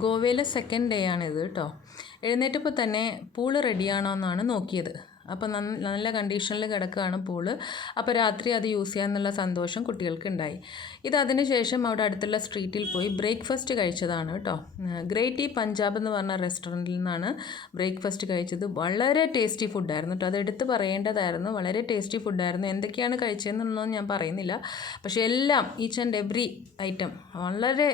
ഗോവയിലെ second day ആണിത് കേട്ടോ. എഴുന്നേറ്റപ്പോൾ തന്നെ പൂള് റെഡിയാണോ എന്നാണ് നോക്കിയത്. അപ്പോൾ നല്ല കണ്ടീഷനിൽ കിടക്കുകയാണ് പൂള്. അപ്പോൾ രാത്രി അത് യൂസ് ചെയ്യാമെന്നുള്ള സന്തോഷം കുട്ടികൾക്ക് ഉണ്ടായി. ഇത് അതിന് ശേഷം അവിടെ അടുത്തുള്ള സ്ട്രീറ്റിൽ പോയി ബ്രേക്ക്ഫാസ്റ്റ് കഴിച്ചതാണ് കേട്ടോ. ഗ്രേറ്റ് പഞ്ചാബ് എന്ന് പറഞ്ഞ റെസ്റ്റോറൻറ്റിൽ നിന്നാണ് ബ്രേക്ക്ഫാസ്റ്റ് കഴിച്ചത്. വളരെ ടേസ്റ്റി ഫുഡായിരുന്നു കേട്ടോ. അത് എടുത്ത് പറയേണ്ടതായിരുന്നു. വളരെ ടേസ്റ്റി ഫുഡായിരുന്നു. എന്തൊക്കെയാണ് കഴിച്ചതെന്നൊന്നും ഞാൻ പറയുന്നില്ല. പക്ഷേ എല്ലാം ഈച്ച് ആൻഡ് എവറി ഐറ്റം വളരെ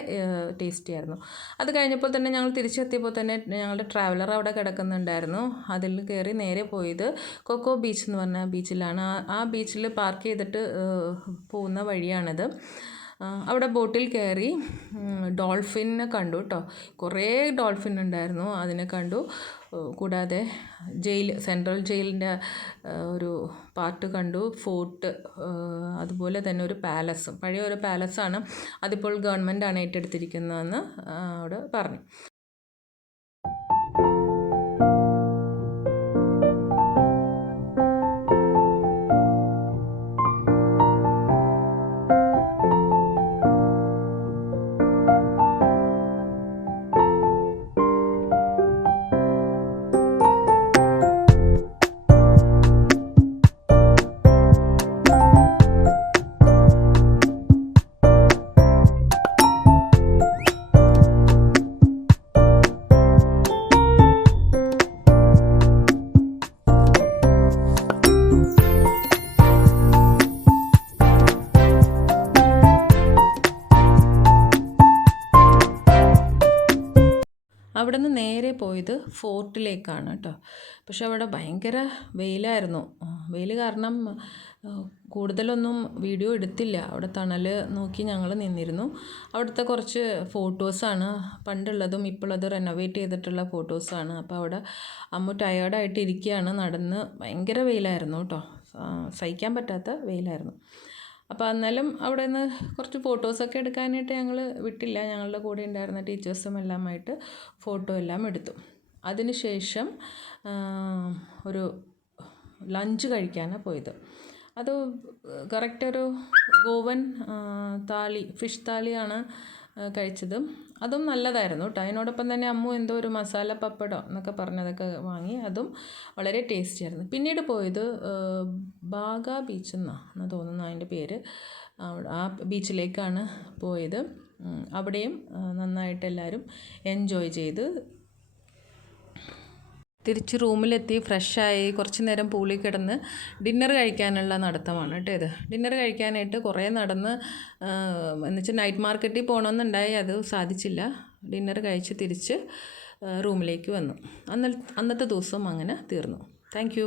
ടേസ്റ്റി ആയിരുന്നു. അത് കഴിഞ്ഞപ്പോൾ തന്നെ ഞങ്ങൾ തിരിച്ചെത്തിയപ്പോൾ തന്നെ ഞങ്ങളുടെ ട്രാവലർ അവിടെ കിടക്കുന്നുണ്ടായിരുന്നു. അതിൽ കയറി നേരെ പോയത് കൊക്കോ ബീച്ച് എന്ന് പറഞ്ഞ ബീച്ചിലാണ്. ആ ബീച്ചിൽ പാർക്ക് ചെയ്തിട്ട് പോകുന്ന വഴിയാണിത്. അവിടെ ബോട്ടിൽ കയറി ഡോൾഫിനെ കണ്ടു കേട്ടോ. കുറേ ഡോൾഫിൻ ഉണ്ടായിരുന്നു, അതിനെ കണ്ടു. കൂടാതെ സെൻട്രൽ ജയിലിൻ്റെ ഒരു പാർട്ട് കണ്ടു. ഫോർട്ട്, അതുപോലെ തന്നെ ഒരു പാലസും, പഴയ ഒരു പാലസാണ്. അതിപ്പോൾ ഗവൺമെൻറ്റാണ് ഏറ്റെടുത്തിരിക്കുന്നതെന്ന് അവിടെ പറഞ്ഞു. അവിടെ നിന്ന് നേരെ പോയത് ഫോർട്ടിലേക്കാണ് കേട്ടോ. പക്ഷെ അവിടെ ഭയങ്കര വെയിലായിരുന്നു. വെയിൽ കാരണം കൂടുതലൊന്നും വീഡിയോ എടുത്തില്ല. അവിടെ തണൽ നോക്കി ഞങ്ങൾ നിന്നിരുന്നു. അവിടുത്തെ കുറച്ച് ഫോട്ടോസാണ്, പണ്ടുള്ളതും ഇപ്പോഴത് റെനോവേറ്റ് ചെയ്തിട്ടുള്ള ഫോട്ടോസാണ്. അപ്പോൾ അവിടെ അമ്മ ടയേർഡായിട്ട് ഇരിക്കുകയാണ്. നടന്ന് ഭയങ്കര വെയിലായിരുന്നു കേട്ടോ. സഹിക്കാൻ പറ്റാത്ത വെയിലായിരുന്നു. അപ്പോൾ എന്നാലും അവിടെ നിന്ന് കുറച്ച് ഫോട്ടോസൊക്കെ എടുക്കാനായിട്ട് ഞങ്ങൾ വിട്ടില്ല. ഞങ്ങളുടെ കൂടെ ഉണ്ടായിരുന്ന ടീച്ചേഴ്സും എല്ലാമായിട്ട് ഫോട്ടോ എല്ലാം എടുത്തു. അതിനുശേഷം ഒരു ലഞ്ച് കഴിക്കാനാണ് പോയത്. അത് കറക്റ്റ് ഒരു ഗോവൻ താളി, ഫിഷ് താളിയാണ് കഴിച്ചത്. അതും നല്ലതായിരുന്നു കേട്ടോ. അതിനോടൊപ്പം തന്നെ അമ്മു എന്തോ ഒരു മസാല പപ്പടം എന്നൊക്കെ പറഞ്ഞതൊക്കെ വാങ്ങി. അതും വളരെ ടേസ്റ്റി ആയിരുന്നു. പിന്നീട് പോയത് ബാഗ ബീച്ച് എന്നാണ് തോന്നുന്നു അതിൻ്റെ പേര്. ആ ബീച്ചിലേക്കാണ് പോയത്. അവിടെയും നന്നായിട്ട് എല്ലാവരും എൻജോയ് ചെയ്ത് തിരിച്ച് റൂമിലെത്തി ഫ്രഷായി കുറച്ച് നേരം പൂളിൽ കിടന്ന് ഡിന്നർ കഴിക്കാനുള്ള നടത്തമാണ് കേട്ടോ ഇത്. ഡിന്നർ കഴിക്കാനായിട്ട് കുറേ നടന്ന് എന്നുവെച്ചാൽ നൈറ്റ് മാർക്കറ്റിൽ പോകണമെന്നുണ്ടായി, അത് സാധിച്ചില്ല. ഡിന്നർ കഴിച്ച് തിരിച്ച് റൂമിലേക്ക് വന്നു. അന്നത്തെ ദിവസം അങ്ങനെ തീർന്നു. താങ്ക്